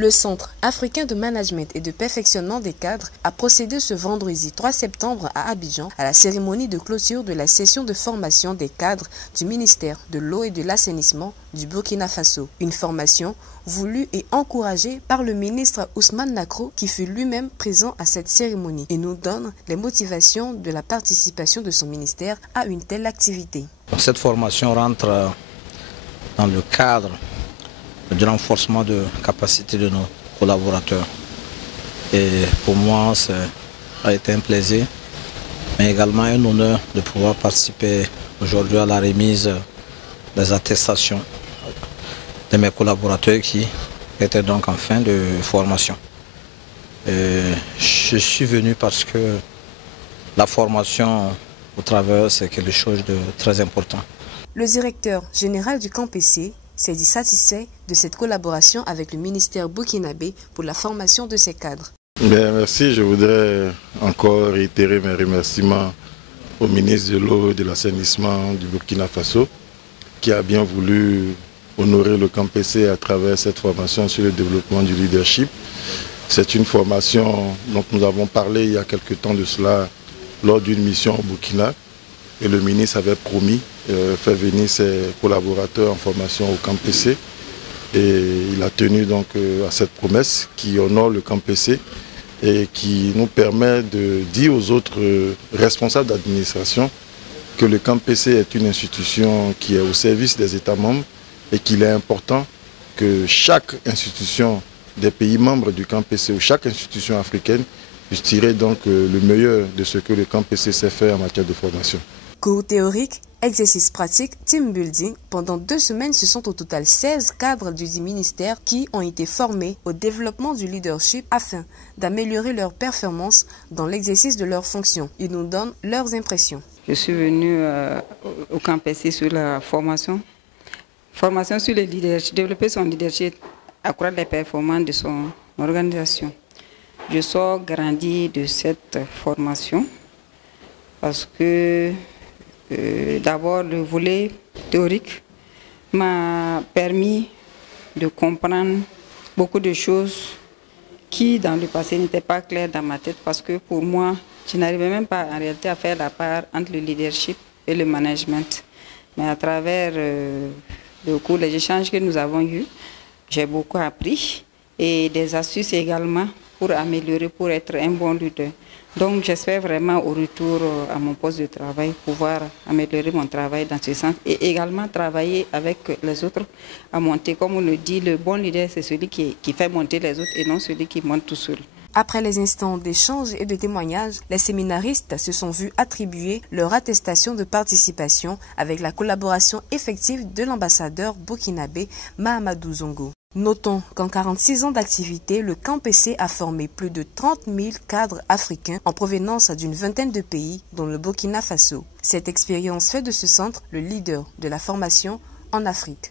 Le Centre africain de management et de perfectionnement des cadres a procédé ce vendredi 3 septembre à Abidjan à la cérémonie de clôture de la session de formation des cadres du ministère de l'eau et de l'assainissement du Burkina Faso. Une formation voulue et encouragée par le ministre Ousmane Nacro qui fut lui-même présent à cette cérémonie et nous donne les motivations de la participation de son ministère à une telle activité. Cette formation rentre dans le cadre du renforcement de capacité de nos collaborateurs. Et pour moi, ça a été un plaisir, mais également un honneur de pouvoir participer aujourd'hui à la remise des attestations de mes collaborateurs qui étaient donc en fin de formation. Je suis venu parce que la formation au travers, c'est quelque chose de très important. Le directeur général du CAMPC s'est dit satisfait de cette collaboration avec le ministère burkinabé pour la formation de ses cadres. Merci, je voudrais encore réitérer mes remerciements au ministre de l'eau et de l'assainissement du Burkina Faso qui a bien voulu honorer le CAMPC à travers cette formation sur le développement du leadership. C'est une formation dont nous avons parlé il y a quelque temps de cela lors d'une mission au Burkina. Et le ministre avait promis faire venir ses collaborateurs en formation au CAMPC. Et il a tenu donc à cette promesse qui honore le CAMPC et qui nous permet de dire aux autres responsables d'administration que le CAMPC est une institution qui est au service des États membres et qu'il est important que chaque institution des pays membres du CAMPC ou chaque institution africaine puisse tirer donc le meilleur de ce que le CAMPC sait faire en matière de formation. Cours théoriques, exercices pratiques, team building. Pendant 2 semaines, ce sont au total 16 cadres du ministère qui ont été formés au développement du leadership afin d'améliorer leur performance dans l'exercice de leurs fonctions. Ils nous donnent leurs impressions. Je suis venue au CAMPC sur la formation sur le leadership, développer son leadership, accroître les performances de son organisation. Je sors grandi de cette formation parce que d'abord, le volet théorique m'a permis de comprendre beaucoup de choses qui, dans le passé, n'étaient pas claires dans ma tête parce que pour moi, je n'arrivais même pas en réalité à faire la part entre le leadership et le management. Mais à travers le cours, les échanges que nous avons eus, j'ai beaucoup appris et des astuces également pour améliorer, pour être un bon leader. Donc j'espère vraiment au retour à mon poste de travail pouvoir améliorer mon travail dans ce sens et également travailler avec les autres à monter. Comme on le dit, le bon leader c'est celui qui fait monter les autres et non celui qui monte tout seul. Après les instants d'échange et de témoignage, les séminaristes se sont vus attribuer leur attestation de participation avec la collaboration effective de l'ambassadeur burkinabé Mahamadou Zongo. Notons qu'en 46 ans d'activité, le CAMPC a formé plus de 30 000 cadres africains en provenance d'une vingtaine de pays, dont le Burkina Faso. Cette expérience fait de ce centre le leader de la formation en Afrique.